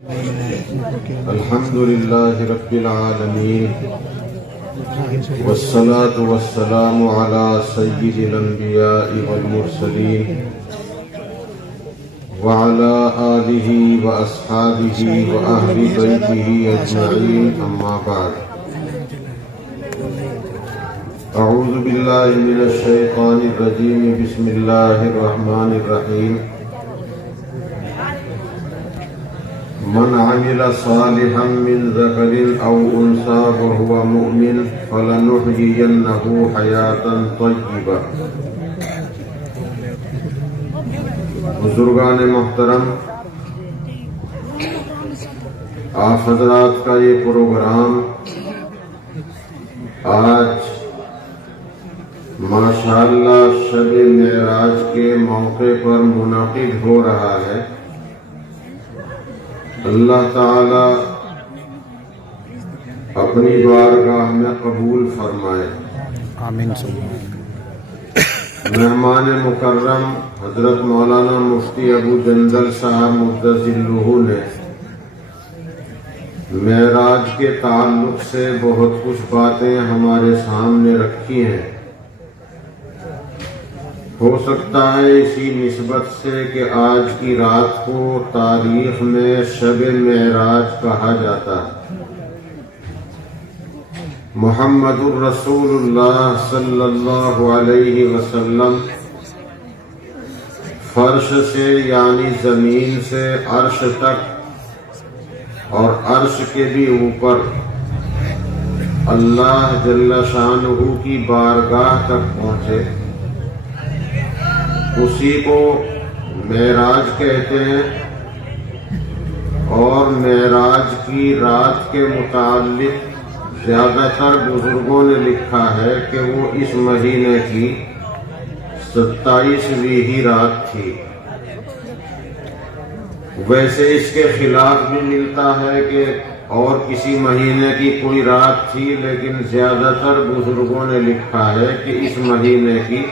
الحمد لله رب العالمين والصلاة والسلام على سيد الأنبياء والمرسلين وعلى آله وأصحابه وأهل بيته أجمعين أما بعد أعوذ بالله من الشيطان الرجيم بسم الله الرحمن الرحيم من عمل صالحا من ذكر أو أنثى وهو مؤمن فلنحيينه حياة طيبة. بزرگان محترم، آپ حضرات کا یہ پروگرام آج ماشاءاللہ شب معراج کے موقع پر منعقد ہو رہا ہے. اللہ تعالی اپنی بارگاہ میں قبول فرمائے. آمین. مہمان مکرم حضرت مولانا مفتی ابو جندل صاحب مدظلہ نے معراج کے تعلق سے بہت کچھ باتیں ہمارے سامنے رکھی ہیں. ہو سکتا ہے اسی نسبت سے کہ آج کی رات کو تاریخ میں شب معراج کہا جاتا ہے. محمد الرسول اللہ صلی اللہ علیہ وسلم فرش سے یعنی زمین سے عرش تک اور عرش کے بھی اوپر اللہ جل شانہ کی بارگاہ تک پہنچے. اسی کو معراج کہتے ہیں. اور معراج کی رات کے متعلق زیادہ تر بزرگوں نے لکھا ہے کہ وہ اس مہینے کی 27ویں ہی رات تھی. ویسے اس کے خلاف بھی ملتا ہے کہ اور کسی مہینے کی کوئی رات تھی، لیکن زیادہ تر بزرگوں نے لکھا ہے کہ اس مہینے کی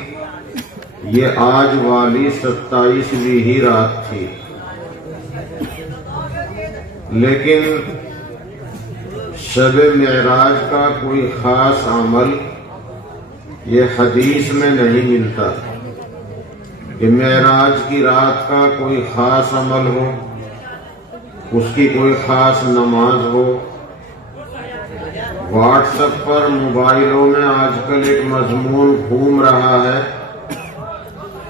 یہ آج والی 27ویں ہی رات تھی. لیکن شب معراج کا کوئی خاص عمل یہ حدیث میں نہیں ملتا کہ معراج کی رات کا کوئی خاص عمل ہو، اس کی کوئی خاص نماز ہو. واٹس ایپ پر موبائلوں میں آج کل ایک مضمون گھوم رہا ہے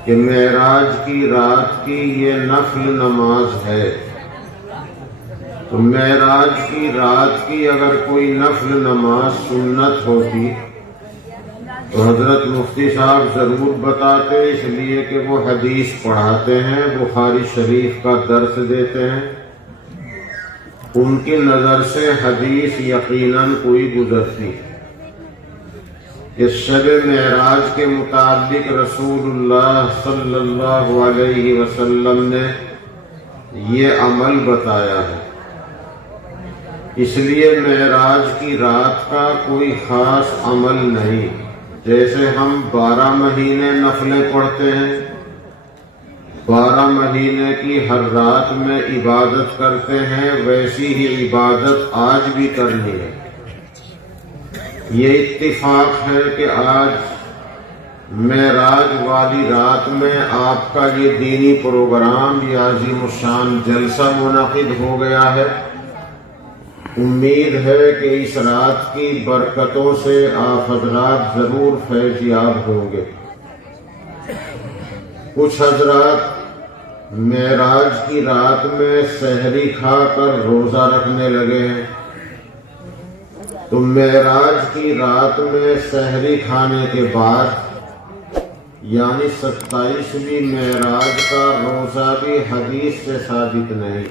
کہ معراج کی رات کی یہ نفل نماز ہے. تو معراج کی رات کی اگر کوئی نفل نماز سنت ہوتی تو حضرت مفتی صاحب ضرور بتاتے، اس لیے کہ وہ حدیث پڑھاتے ہیں، بخاری شریف کا درس دیتے ہیں. ان کی نظر سے حدیث یقیناً کوئی گزرتی کہ شب معراج کے متعلق رسول اللہ صلی اللہ علیہ وسلم نے یہ عمل بتایا ہے. اس لیے معراج کی رات کا کوئی خاص عمل نہیں. جیسے ہم 12 مہینے نفلیں پڑھتے ہیں، 12 مہینے کی ہر رات میں عبادت کرتے ہیں، ویسی ہی عبادت آج بھی کرنی ہے. یہ اتفاق ہے کہ آج معراج والی رات میں آپ کا یہ دینی پروگرام، یہ عظیم الشان جلسہ منعقد ہو گیا ہے. امید ہے کہ اس رات کی برکتوں سے آپ حضرات ضرور فیض یاب ہوں گے. کچھ حضرات معراج کی رات میں سحری کھا کر روزہ رکھنے لگے ہیں. تو معراج کی رات میں سحری کھانے کے بعد یعنی 27ویں معراج کا روزہ بھی حدیث سے ثابت نہیں.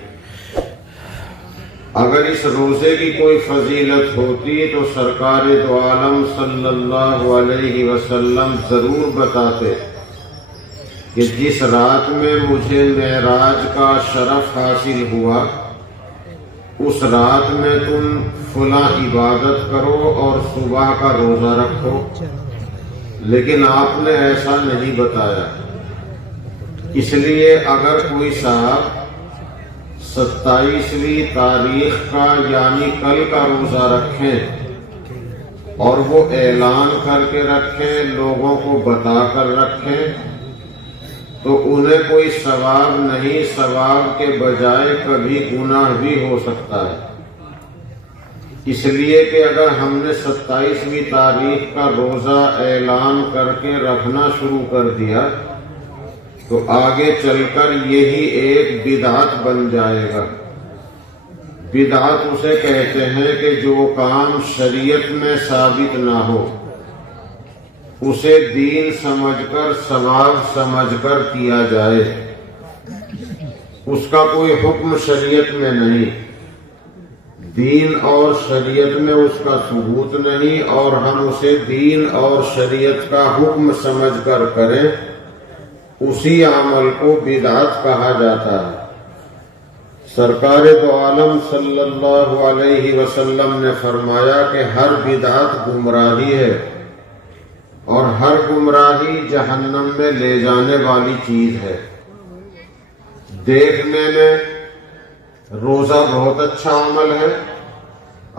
اگر اس روزے کی کوئی فضیلت ہوتی تو سرکار دو عالم صلی اللہ علیہ وسلم ضرور بتاتے کہ جس رات میں مجھے معراج کا شرف حاصل ہوا اس رات میں تم فلاں عبادت کرو اور صبح کا روزہ رکھو. لیکن آپ نے ایسا نہیں بتایا. اس لیے اگر کوئی صاحب 27ویں تاریخ کا یعنی کل کا روزہ رکھیں اور وہ اعلان کر کے رکھیں، لوگوں کو بتا کر رکھیں، تو انہیں کوئی ثواب نہیں، ثواب کے بجائے کبھی گناہ بھی ہو سکتا ہے۔ اس لیے کہ اگر ہم نے 27ویں تاریخ کا روزہ اعلان کر کے رکھنا شروع کر دیا تو آگے چل کر یہی ایک بدعت بن جائے گا۔ بدعت اسے کہتے ہیں کہ جو کام شریعت میں ثابت نہ ہو اسے دین سمجھ کر، ثواب سمجھ کر کیا جائے، اس کا کوئی حکم شریعت میں نہیں، دین اور شریعت میں اس کا ثبوت نہیں، اور ہم اسے دین اور شریعت کا حکم سمجھ کر کریں، اسی عمل کو بدعت کہا جاتا ہے۔ سرکار دو عالم صلی اللہ علیہ وسلم نے فرمایا کہ ہر بدعت گمراہی ہے اور ہر گمراہی جہنم میں لے جانے والی چیز ہے۔ دیکھنے میں روزہ بہت اچھا عمل ہے،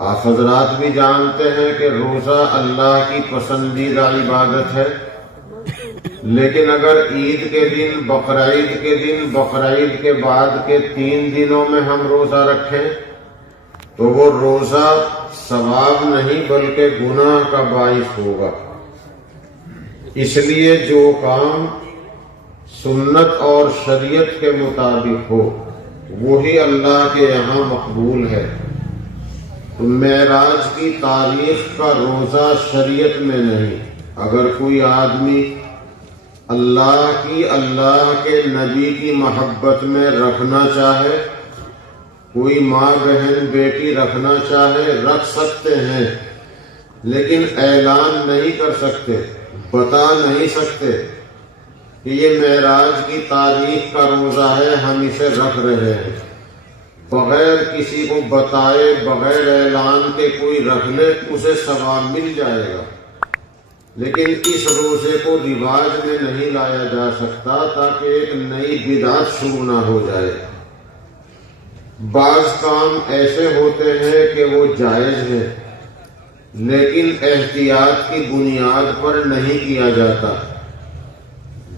آپ حضرات بھی جانتے ہیں کہ روزہ اللہ کی پسندیدہ عبادت ہے، لیکن اگر عید کے دن، بقرعید کے دن، بقرعید کے بعد کے 3 دنوں میں ہم روزہ رکھیں تو وہ روزہ ثواب نہیں بلکہ گناہ کا باعث ہوگا۔ اس لیے جو کام سنت اور شریعت کے مطابق ہو وہی اللہ کے یہاں مقبول ہے۔ تو معراج کی تاریخ کا روزہ شریعت میں نہیں، اگر کوئی آدمی اللہ کے نبی کی محبت میں رکھنا چاہے، کوئی ماں بہن بیٹی رکھنا چاہے، رکھ سکتے ہیں، لیکن اعلان نہیں کر سکتے، بتا نہیں سکتے کہ یہ معراج کی تاریخ کا روزہ ہے، ہم اسے رکھ رہے ہیں۔ بغیر کسی کو بتائے، بغیر اعلان کے کوئی رکھ لے، اسے ثواب مل جائے گا، لیکن اس روزے کو رواج میں نہیں لایا جا سکتا تاکہ ایک نئی بدعت شروع نہ ہو جائے۔ بعض کام ایسے ہوتے ہیں کہ وہ جائز ہیں لیکن احتیاط کی بنیاد پر نہیں کیا جاتا،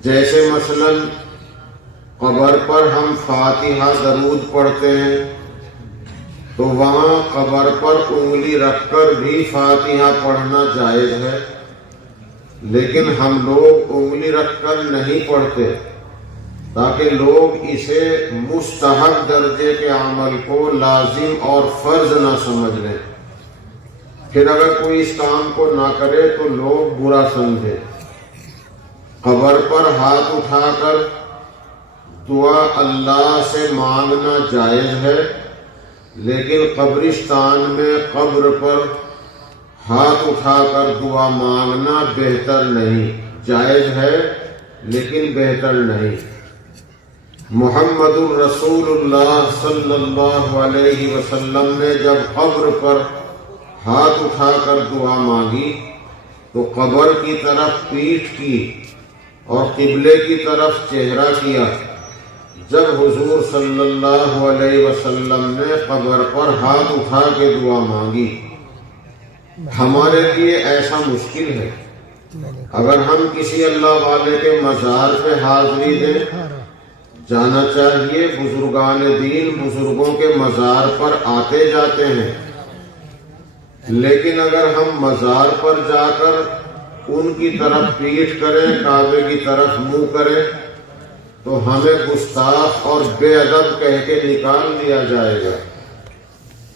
جیسے مثلا قبر پر ہم فاتحہ درود پڑھتے ہیں تو وہاں قبر پر انگلی رکھ کر بھی فاتحہ پڑھنا جائز ہے، لیکن ہم لوگ انگلی رکھ کر نہیں پڑھتے تاکہ لوگ اسے مستحب درجے کے عمل کو لازم اور فرض نہ سمجھ لیں، پھر اگر کوئی اس کام کو نہ کرے تو لوگ برا سمجھے۔ قبر پر ہاتھ اٹھا کر دعا اللہ سے مانگنا جائز ہے، لیکن قبرستان میں قبر پر ہاتھ اٹھا کر دعا مانگنا بہتر نہیں، جائز ہے لیکن بہتر نہیں۔ محمد الرسول اللہ صلی اللہ علیہ وسلم نے جب قبر پر ہاتھ اٹھا کر دعا مانگی تو قبر کی طرف پیٹھ کی اور قبلے کی طرف چہرہ کیا۔ جب حضور صلی اللہ علیہ وسلم نے قبر پر ہاتھ اٹھا کے دعا مانگی، ہمارے لیے ایسا مشکل ہے۔ اگر ہم کسی اللہ والے کے مزار پہ حاضری دیں، جانا چاہیے، بزرگان دین بزرگوں کے مزار پر آتے جاتے ہیں، لیکن اگر ہم مزار پر جا کر ان کی طرف پیٹھ کریں، کعبے کی طرف منہ کریں تو ہمیں گستاخ اور بے ادب کہہ کے نکال دیا جائے گا۔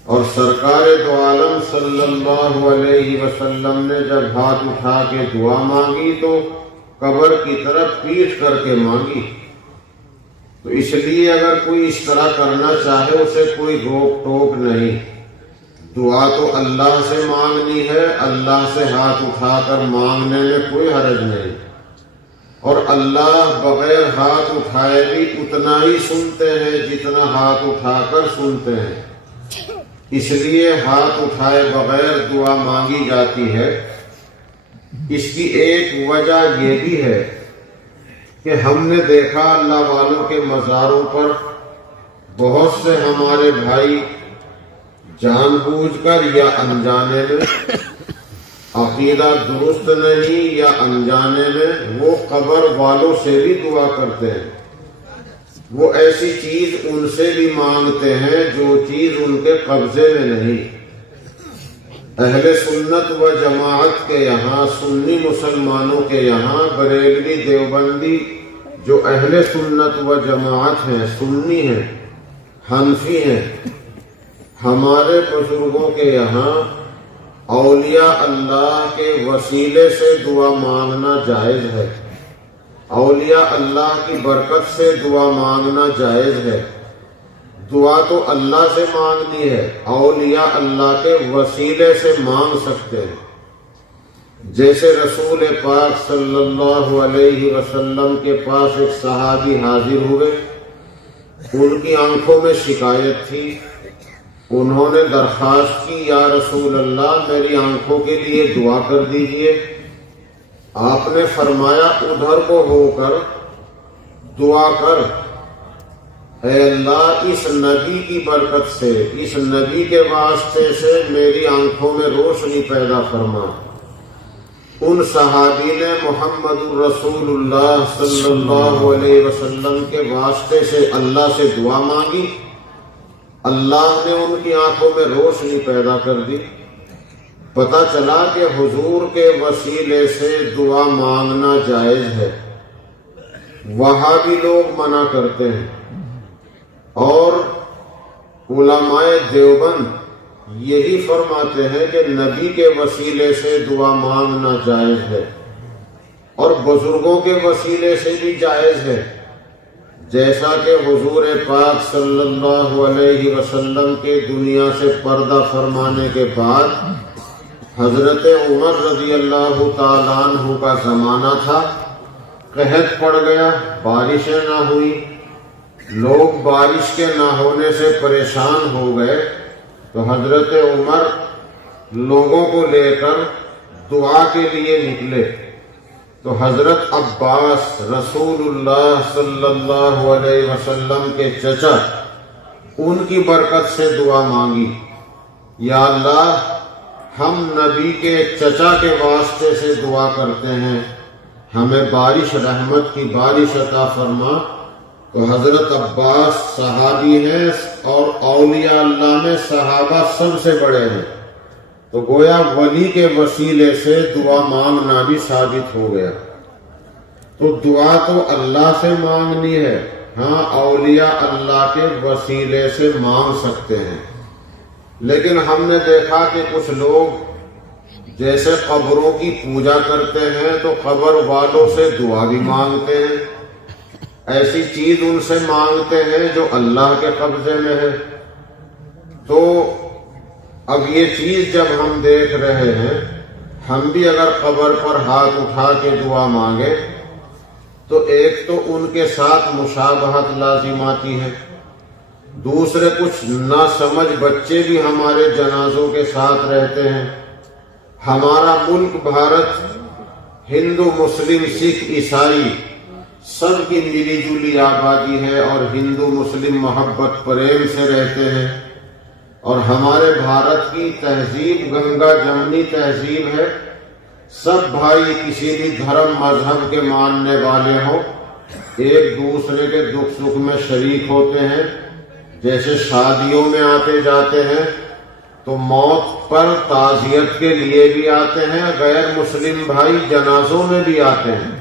اور سرکار دو عالم صلی اللہ علیہ وسلم نے جب ہاتھ اٹھا کے دعا مانگی تو قبر کی طرف پیٹھ کر کے مانگی۔ تو اس لیے اگر کوئی اس طرح کرنا چاہے اسے کوئی روک ٹوک نہیں، دعا تو اللہ سے مانگنی ہے، اللہ سے ہاتھ اٹھا کر مانگنے میں کوئی حرج نہیں، اور اللہ بغیر ہاتھ اٹھائے بھی اتنا ہی سنتے ہیں جتنا ہاتھ اٹھا کر سنتے ہیں۔ اس لیے ہاتھ اٹھائے بغیر دعا مانگی جاتی ہے۔ اس کی ایک وجہ یہ بھی ہے کہ ہم نے دیکھا اللہ والوں کے مزاروں پر بہت سے ہمارے بھائی جان بوجھ کر یا انجانے میں، عقیدہ درست نہیں یا انجانے میں، وہ قبر والوں سے بھی دعا کرتے ہیں، وہ ایسی چیز ان سے بھی مانگتے ہیں جو چیز ان کے قبضے میں نہیں۔ اہل سنت و جماعت کے یہاں، سنی مسلمانوں کے یہاں، بریلوی دیوبندی جو اہل سنت و جماعت ہیں، سنی ہیں، حنفی ہیں، ہمارے بزرگوں کے یہاں اولیاء اللہ کے وسیلے سے دعا مانگنا جائز ہے، اولیاء اللہ کی برکت سے دعا مانگنا جائز ہے۔ دعا تو اللہ سے مانگنی ہے، اولیاء اللہ کے وسیلے سے مانگ سکتے ہیں۔ جیسے رسول پاک صلی اللہ علیہ وسلم کے پاس ایک صحابی حاضر ہوئے، ان کی آنکھوں میں شکایت تھی، انہوں نے درخواست کی، یا رسول اللہ میری آنکھوں کے لیے دعا کر دیجئے۔ آپ نے فرمایا ادھر کو ہو کر دعا کر، اے اللہ اس نبی کی برکت سے، اس نبی کے واسطے سے میری آنکھوں میں روشنی پیدا فرما۔ ان صحابی نے محمد رسول اللہ صلی اللہ علیہ وسلم کے واسطے سے اللہ سے دعا مانگی، اللہ نے ان کی آنکھوں میں روشنی پیدا کر دی۔ پتہ چلا کہ حضور کے وسیلے سے دعا مانگنا جائز ہے۔ وہاں بھی لوگ منع کرتے ہیں، اور علماء دیوبند یہی فرماتے ہیں کہ نبی کے وسیلے سے دعا مانگنا جائز ہے، اور بزرگوں کے وسیلے سے بھی جائز ہے۔ جیسا کہ حضور پاک صلی اللہ علیہ وسلم کے دنیا سے پردہ فرمانے کے بعد حضرت عمر رضی اللہ تعالیٰ عنہ کا زمانہ تھا، قحط پڑ گیا، بارشیں نہ ہوئی، لوگ بارش کے نہ ہونے سے پریشان ہو گئے، تو حضرت عمر لوگوں کو لے کر دعا کے لیے نکلے، تو حضرت عباس رسول اللہ صلی اللہ علیہ وسلم کے چچا، ان کی برکت سے دعا مانگی، یا اللہ ہم نبی کے چچا کے واسطے سے دعا کرتے ہیں، ہمیں بارش، رحمت کی بارش عطا فرما۔ تو حضرت عباس صحابی ہیں، اور اولیاء اللہ میں صحابہ سب سے بڑے ہیں، تو گویا ولی کے وسیلے سے دعا مانگنا بھی ثابت ہو گیا۔ تو دعا تو اللہ سے مانگنی ہے، ہاں اولیاء اللہ کے وسیلے سے مانگ سکتے ہیں۔ لیکن ہم نے دیکھا کہ کچھ لوگ جیسے قبروں کی پوجا کرتے ہیں تو قبر والوں سے دعا بھی مانگتے ہیں، ایسی چیز ان سے مانگتے ہیں جو اللہ کے قبضے میں ہے۔ تو اب یہ چیز جب ہم دیکھ رہے ہیں، ہم بھی اگر قبر پر ہاتھ اٹھا کے دعا مانگے تو ایک تو ان کے ساتھ مشابہت لازم آتی ہے، دوسرے کچھ نہ سمجھ بچے بھی ہمارے جنازوں کے ساتھ رہتے ہیں۔ ہمارا ملک بھارت ہندو، مسلم، سکھ، عیسائی سب کی ملی جلی آبادی ہے، اور ہندو مسلم محبت پریم سے رہتے ہیں، اور ہمارے بھارت کی تہذیب گنگا جمنی تہذیب ہے، سب بھائی کسی بھی دھرم مذہب کے ماننے والے ہوں، ایک دوسرے کے دکھ سکھ میں شریک ہوتے ہیں۔ جیسے شادیوں میں آتے جاتے ہیں تو موت پر تعزیت کے لیے بھی آتے ہیں، غیر مسلم بھائی جنازوں میں بھی آتے ہیں۔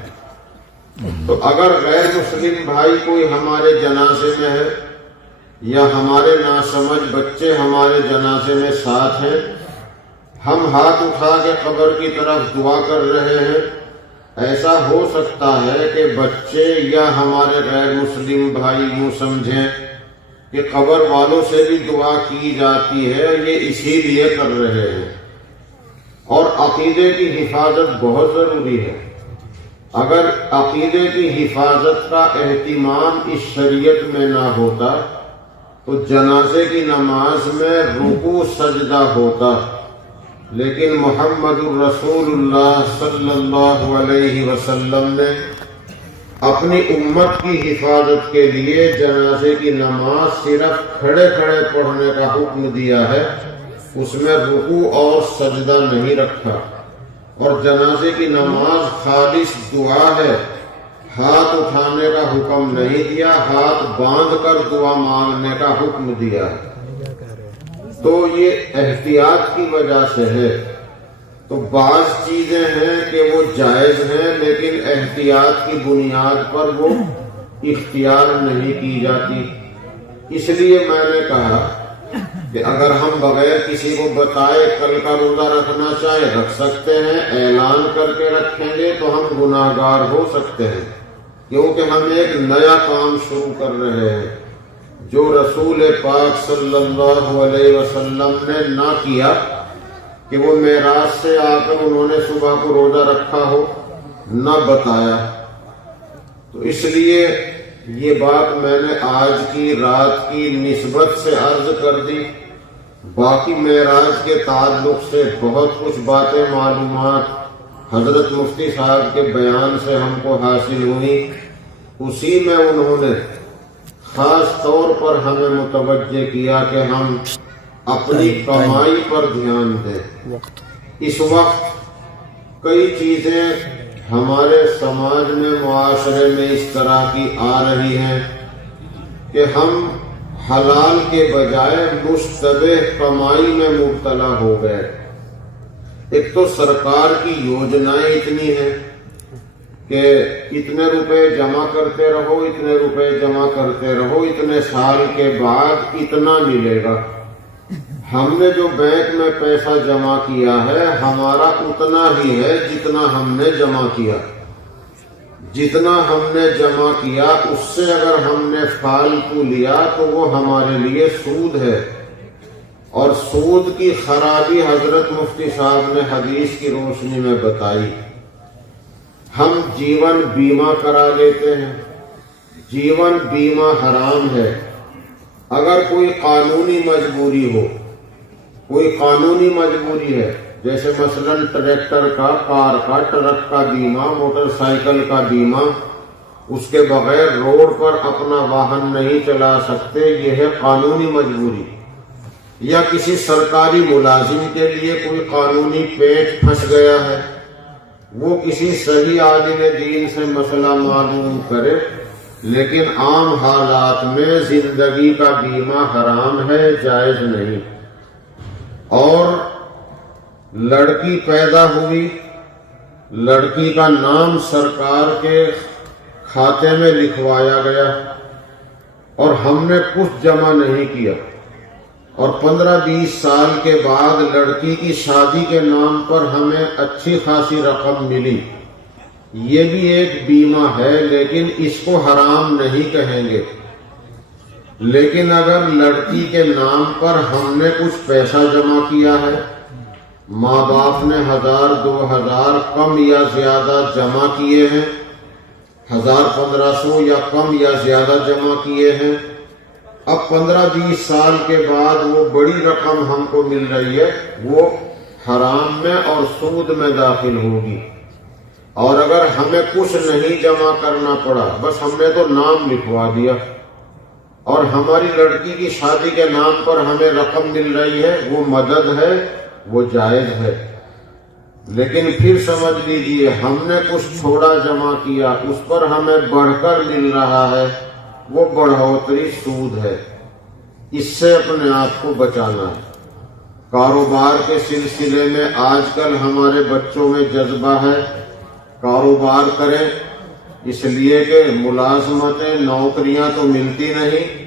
تو اگر غیر مسلم بھائی کوئی ہمارے جنازے میں ہے، یا ہمارے ناسمجھ بچے ہمارے جنازے میں ساتھ ہیں، ہم ہاتھ اٹھا کے قبر کی طرف دعا کر رہے ہیں، ایسا ہو سکتا ہے کہ بچے یا ہمارے غیر مسلم بھائی یوں سمجھیں کہ قبر والوں سے بھی دعا کی جاتی ہے، یہ اسی لیے کر رہے ہیں۔ اور عقیدے کی حفاظت بہت ضروری ہے۔ اگر عقیدے کی حفاظت کا اہتمام اس شریعت میں نہ ہوتا تو جنازے کی نماز میں رکوع سجدہ ہوتا، لیکن محمد الرسول اللہ صلی اللہ علیہ وسلم نے اپنی امت کی حفاظت کے لیے جنازے کی نماز صرف کھڑے کھڑے پڑھنے کا حکم دیا ہے، اس میں رکوع اور سجدہ نہیں رکھا، اور جنازے کی نماز خالص دعا ہے، ہاتھ اٹھانے کا حکم نہیں دیا، ہاتھ باندھ کر دعا مانگنے کا حکم دیا ہے۔ تو یہ احتیاط کی وجہ سے ہے۔ تو بعض چیزیں ہیں کہ وہ جائز ہیں، لیکن احتیاط کی بنیاد پر وہ اختیار نہیں کی جاتی۔ اس لیے میں نے کہا کہ اگر ہم بغیر کسی کو بتائے کل کا روزہ رکھنا چاہے رکھ سکتے ہیں، اعلان کر کے رکھیں گے تو ہم گناہگار ہو سکتے ہیں، کیونکہ ہم ایک نیا کام شروع کر رہے ہیں جو رسول پاک صلی اللہ علیہ وسلم نے نہ کیا، کہ وہ معراج سے آ کر انہوں نے صبح کو روزہ رکھا ہو، نہ بتایا۔ تو اس لیے یہ بات میں نے آج کی رات کی نسبت سے عرض کر دی۔ باقی معراج کے تعلق سے بہت کچھ باتیں معلومات حضرت مفتی صاحب کے بیان سے ہم کو حاصل ہوئی، اسی میں انہوں نے خاص طور پر ہمیں متوجہ کیا کہ ہم اپنی کمائی پر دھیان دیں۔ اس وقت کئی چیزیں ہمارے سماج میں، معاشرے میں اس طرح کی آ رہی ہیں کہ ہم حلال کے بجائے مشتبہ کمائی میں مبتلا ہو گئے۔ ایک تو سرکار کی یوجنائیں اتنی ہیں کہ اتنے روپے جمع کرتے رہو، اتنے روپے جمع کرتے رہو، اتنے سال کے بعد اتنا ملے گا۔ ہم نے جو بینک میں پیسہ جمع کیا ہے ہمارا اتنا ہی ہے جتنا ہم نے جمع کیا، جتنا ہم نے جمع کیا اس سے اگر ہم نے فالتو لیا تو وہ ہمارے لیے سود ہے، اور سود کی خرابی حضرت مفتی صاحب نے حدیث کی روشنی میں بتائی۔ ہم جیون بیمہ کرا لیتے ہیں، جیون بیمہ حرام ہے۔ اگر کوئی قانونی مجبوری ہو، کوئی قانونی مجبوری ہے، جیسے مثلا ٹریکٹر کا، کار کا، ٹرک کا بیمہ، موٹر سائیکل کا بیمہ، اس کے بغیر روڈ پر اپنا واہن نہیں چلا سکتے، یہ ہے قانونی مجبوری۔ یا کسی سرکاری ملازم کے لیے کوئی قانونی پیچ پھنس گیا ہے، وہ کسی صحیح عالم دین سے مسئلہ معلوم کرے، لیکن عام حالات میں زندگی کا بیمہ حرام ہے، جائز نہیں۔ اور لڑکی پیدا ہوئی، لڑکی کا نام سرکار کے کھاتے میں لکھوایا گیا اور ہم نے کچھ جمع نہیں کیا، اور 15-20 سال کے بعد لڑکی کی شادی کے نام پر ہمیں اچھی خاصی رقم ملی، یہ بھی ایک بیمہ ہے، لیکن اس کو حرام نہیں کہیں گے۔ لیکن اگر لڑکی کے نام پر ہم نے کچھ پیسہ جمع کیا ہے، ماں باپ نے 1000-2000 کم یا زیادہ جمع کیے ہیں، 1500 یا کم یا زیادہ جمع کیے ہیں، اب 15-20 سال کے بعد وہ بڑی رقم ہم کو مل رہی ہے، وہ حرام میں اور سود میں داخل ہوگی۔ اور اگر ہمیں کچھ نہیں جمع کرنا پڑا، بس ہم نے تو نام لکھوا دیا، اور ہماری لڑکی کی شادی کے نام پر ہمیں رقم مل رہی ہے، وہ مدد ہے، وہ جائز ہے۔ لیکن پھر سمجھ لیجئے ہم نے کچھ تھوڑا جمع کیا، اس پر ہمیں بڑھ کر مل رہا ہے، وہ بڑھوتری سود ہے۔ اس سے اپنے آپ کو بچانا ہے۔ کاروبار کے سلسلے میں آج کل ہمارے بچوں میں جذبہ ہے، کاروبار کریں، اس لیے کہ ملازمتیں، نوکریاں تو ملتی نہیں۔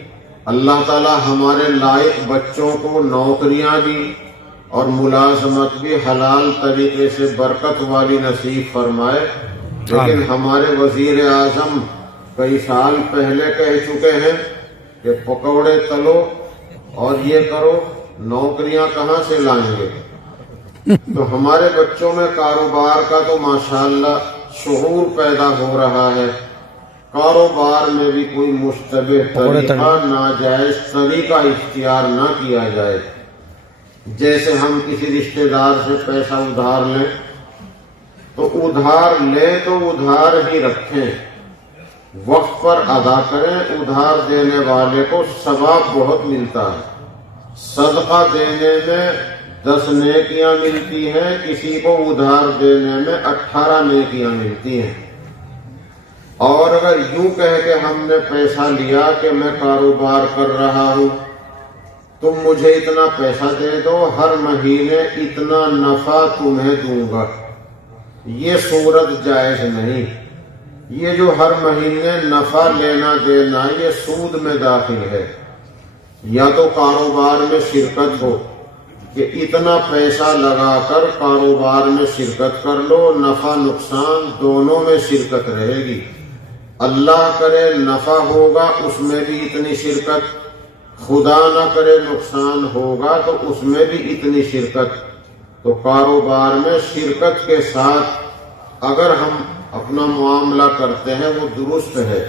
اللہ تعالی ہمارے لائق بچوں کو نوکریاں بھی اور ملازمت بھی حلال طریقے سے برکت والی نصیب فرمائے۔ لیکن ہمارے وزیر اعظم کئی سال پہلے کہہ چکے ہیں کہ پکوڑے تلو اور یہ کرو، نوکریاں کہاں سے لائیں گے؟ تو ہمارے بچوں میں کاروبار کا تو ماشاءاللہ شعور پیدا ہو رہا ہے۔ کاروبار میں بھی کوئی مشتبہ طریقہ، ناجائز طریقہ اختیار نہ کیا جائے۔ جیسے ہم کسی رشتہ دار سے پیسہ ادھار لیں تو ادھار لیں تو ادھار ہی رکھیں، وقت پر ادا کریں، ادھار دینے والے کو ثواب بہت ملتا ہے۔ صدقہ دینے میں 10 نیکیاں ملتی ہیں، کسی کو ادھار دینے میں 18 نیکیاں ملتی ہیں۔ اور اگر یوں کہہ کے ہم نے پیسہ لیا کہ میں کاروبار کر رہا ہوں، تم مجھے اتنا پیسہ دے دو، ہر مہینے اتنا نفع تمہیں دوں گا، یہ صورت جائز نہیں۔ یہ جو ہر مہینے نفع لینا دینا یہ سود میں داخل ہے۔ یا تو کاروبار میں شرکت ہو کہ اتنا پیسہ لگا کر کاروبار میں شرکت کر لو، نفع نقصان دونوں میں شرکت رہے گی۔ اللہ کرے نفع ہوگا اس میں بھی اتنی شرکت، خدا نہ کرے نقصان ہوگا تو اس میں بھی اتنی شرکت۔ تو کاروبار میں شرکت کے ساتھ اگر ہم اپنا معاملہ کرتے ہیں وہ درست ہے،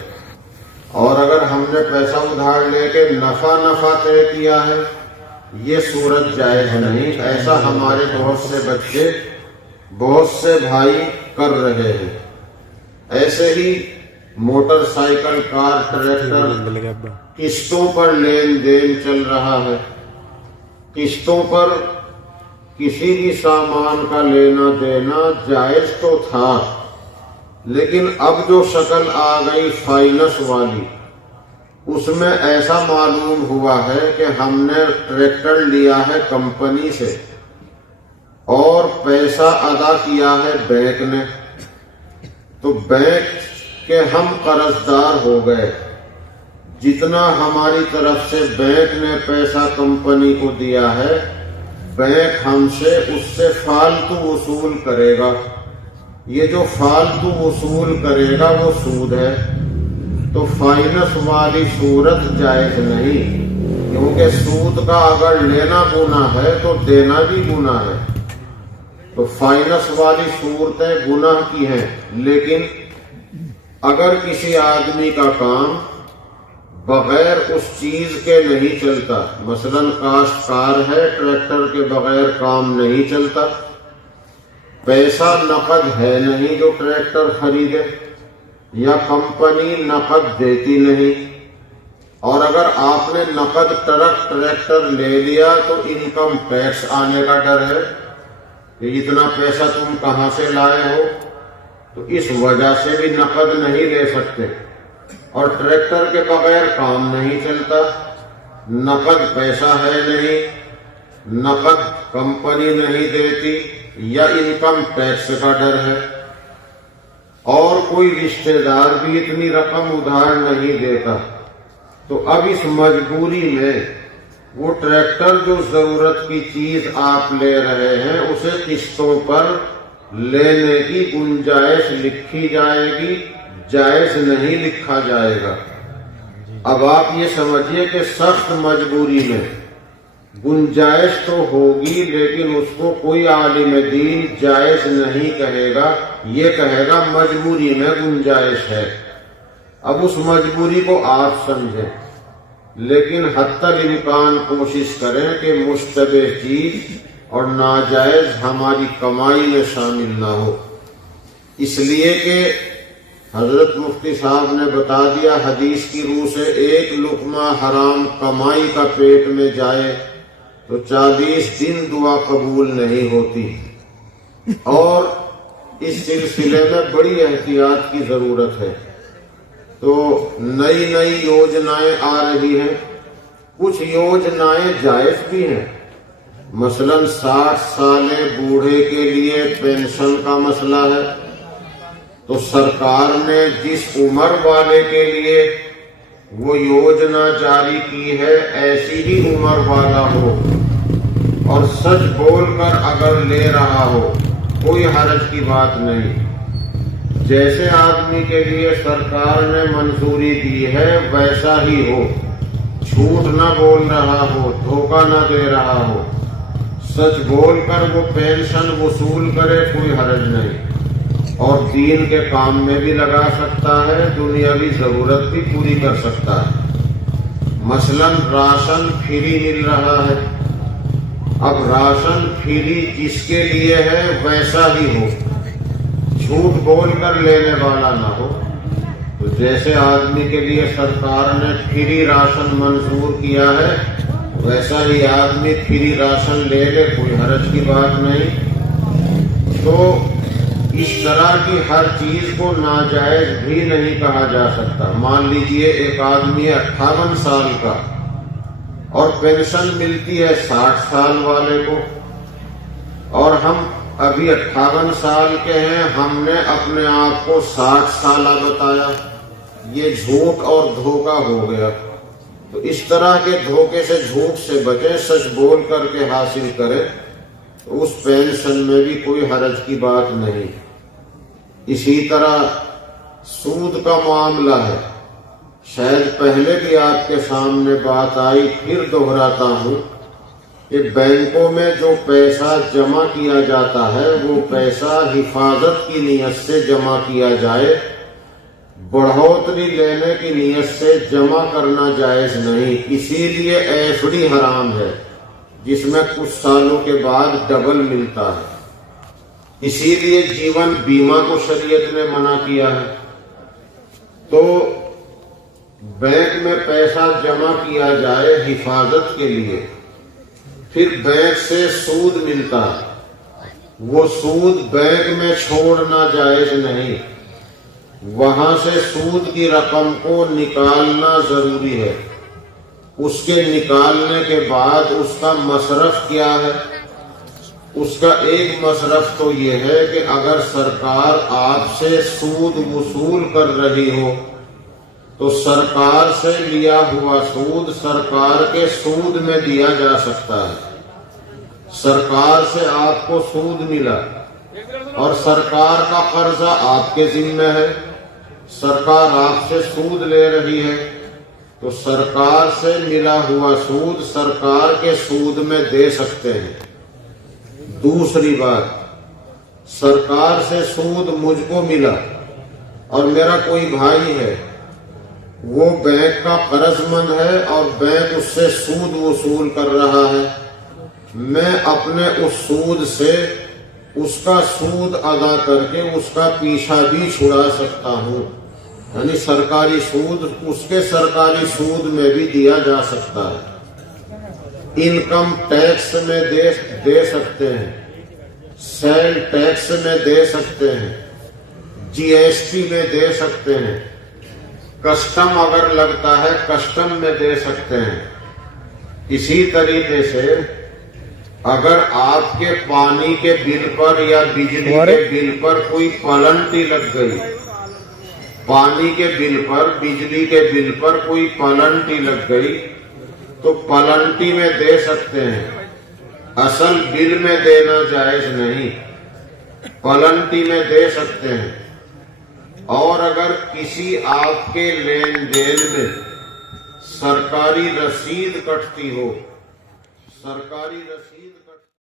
اور اگر ہم نے پیسہ ادھار لے کے نفع طے کیا ہے یہ صورت جائز نہیں۔ ایسا ہمارے بہت سے بچے، بہت سے بھائی کر رہے ہیں۔ ایسے ہی موٹر سائیکل، کار، ٹریکٹر قسطوں پر لین دین چل رہا ہے۔ قسطوں پر کسی بھی سامان کا لینا دینا جائز تو تھا، لیکن اب جو شکل آ گئی فائننس والی، اس میں ایسا معلوم ہوا ہے کہ ہم نے ٹریکٹر لیا ہے کمپنی سے اور پیسہ ادا کیا ہے بینک نے، تو بینک کے ہم قرض دار ہو گئے۔ جتنا ہماری طرف سے بینک نے پیسہ کمپنی کو دیا ہے، بینک ہم سے اس سے فالتو وصول کرے گا۔ یہ جو فالتو وصول کرے گا وہ سود ہے۔ تو فائننس والی صورت جائز نہیں، کیونکہ سود کا اگر لینا گناہ ہے تو دینا بھی گناہ ہے۔ تو فائننس والی صورتیں گناہ کی ہیں، لیکن اگر کسی آدمی کا کام بغیر اس چیز کے نہیں چلتا، مثلا کاشتکار ہے، ٹریکٹر کے بغیر کام نہیں چلتا، پیسہ نقد ہے نہیں جو ٹریکٹر خریدے، یا کمپنی نقد دیتی نہیں، اور اگر آپ نے نقد ٹریکٹر لے لیا تو انکم ٹیکس آنے کا ڈر ہے کہ اتنا پیسہ تم کہاں سے لائے ہو، تو اس وجہ سے بھی نقد نہیں لے سکتے۔ اور ٹریکٹر کے بغیر کام نہیں چلتا، نقد پیسہ ہے نہیں، نقد کمپنی نہیں دیتی، یا انکم ٹیکس کا ڈر ہے، اور کوئی رشتہ دار بھی اتنی رقم ادھار نہیں دیتا۔ تو اب اس مجبوری میں وہ ٹریکٹر جو ضرورت کی چیز آپ لے رہے ہیں اسے قسطوں پر لینے کی گنجائش لکھی جائے گی، جائز نہیں لکھا جائے گا۔ اب آپ یہ سمجھیے کہ سخت مجبوری میں گنجائش تو ہوگی، لیکن اس کو کوئی عالم دین جائز نہیں کہے گا، یہ کہے گا مجبوری میں گنجائش ہے۔ اب اس مجبوری کو آپ سمجھیں، لیکن حتی الامکان کوشش کریں کہ مشتبہ چیز اور ناجائز ہماری کمائی میں شامل نہ ہو، اس لیے کہ حضرت مفتی صاحب نے بتا دیا حدیث کی روح سے، ایک لقمہ حرام کمائی کا پیٹ میں جائے تو 40 دن دعا قبول نہیں ہوتی، اور اس سلسلے میں بڑی احتیاط کی ضرورت ہے۔ تو نئی نئی یوجنائیں آ رہی ہیں، کچھ یوجنائیں جائز بھی ہیں، مثلا 60 سالے بوڑھے کے لیے پینشن کا مسئلہ ہے، تو سرکار نے جس عمر والے کے لیے وہ یوجنا جاری کی ہے ایسی ہی عمر والا ہو اور سچ بول کر اگر لے رہا ہو کوئی حرج کی بات نہیں۔ جیسے آدمی کے لیے سرکار نے منظوری دی ہے ویسا ہی ہو، جھوٹ نہ بول رہا ہو، دھوکہ نہ دے رہا ہو، سچ بول کر وہ پینشن وصول کرے، کوئی حرج نہیں، اور دین کے کام میں بھی لگا سکتا ہے، دنیاوی ضرورت بھی پوری کر سکتا ہے۔ مثلا راشن فری مل رہا ہے، اب راشن فری جس کے لیے ہے ویسا ہی ہو، جھوٹ بول کر لینے والا نہ ہو۔ تو جیسے آدمی کے لیے سرکار نے فری راشن منظور کیا ہے ویسا ہی آدمی فری راشن لے لے، کوئی حرج کی بات نہیں۔ تو اس طرح کی ہر چیز کو ناجائز بھی نہیں کہا جا سکتا۔ مان لیجئے ایک آدمی ہے 58 سال کا اور پینشن ملتی ہے 60 سال والے کو، اور ہم ابھی 58 سال کے ہیں، ہم نے اپنے آپ کو 60 سالہ بتایا، یہ جھوٹ اور دھوکہ ہو گیا۔ تو اس طرح کے دھوکے سے، جھوٹ سے بچیں، سچ بول کر کے حاصل کریں، تو اس پینشن میں بھی کوئی حرج کی بات نہیں۔ اسی طرح سود کا معاملہ ہے، شاید پہلے بھی آپ کے سامنے بات آئی، پھر دہراتا ہوں کہ بینکوں میں جو پیسہ جمع کیا جاتا ہے وہ پیسہ حفاظت کی نیت سے جمع کیا جائے، بڑھوتری لینے کی نیت سے جمع کرنا جائز نہیں۔ اسی لیے ایف ڈی حرام ہے، جس میں کچھ سالوں کے بعد ڈبل ملتا ہے۔ اسی لیے جیون بیمہ کو شریعت نے منع کیا ہے۔ تو بینک میں پیسہ جمع کیا جائے حفاظت کے لیے، پھر بینک سے سود ملتا ہے، وہ سود بینک میں چھوڑنا جائز نہیں، وہاں سے سود کی رقم کو نکالنا ضروری ہے۔ اس کے نکالنے کے بعد اس کا مصرف کیا ہے؟ اس کا ایک مصرف تو یہ ہے کہ اگر سرکار آپ سے سود وصول کر رہی ہو تو سرکار سے لیا ہوا سود سرکار کے سود میں دیا جا سکتا ہے۔ سرکار سے آپ کو سود ملا اور سرکار کا قرضہ آپ کے ذمہ ہے، سرکار آپ سے سود لے رہی ہے، تو سرکار سے ملا ہوا سود سرکار کے سود میں دے سکتے ہیں۔ دوسری بات، سرکار سے سود مجھ کو ملا اور میرا کوئی بھائی ہے، وہ بینک کا قرض مند ہے اور بینک اس سے سود وصول کر رہا ہے، میں اپنے اس سود سے اس کا سود ادا کر کے اس کا پیچھا بھی چھڑا سکتا ہوں، یعنی سرکاری سود اس کے سرکاری سود میں بھی دیا جا سکتا ہے۔ انکم ٹیکس میں دے سکتے ہیں، سیل ٹیکس میں دے سکتے ہیں، جی ایس ٹی میں دے سکتے ہیں، کسٹم اگر لگتا ہے کسٹم میں دے سکتے ہیں۔ اسی طریقے سے اگر آپ کے پانی کے بل پر یا بجلی کے بل پر کوئی پلنٹی لگ گئی، پانی کے بل پر بجلی کے بل پر کوئی پلنٹی لگ گئی تو پلنٹی میں دے سکتے ہیں، اصل بل میں دینا جائز نہیں، پلنٹی میں دے سکتے ہیں۔ اور اگر کسی آپ کے لین دین میں سرکاری رسید کٹتی ہو، سرکاری رسید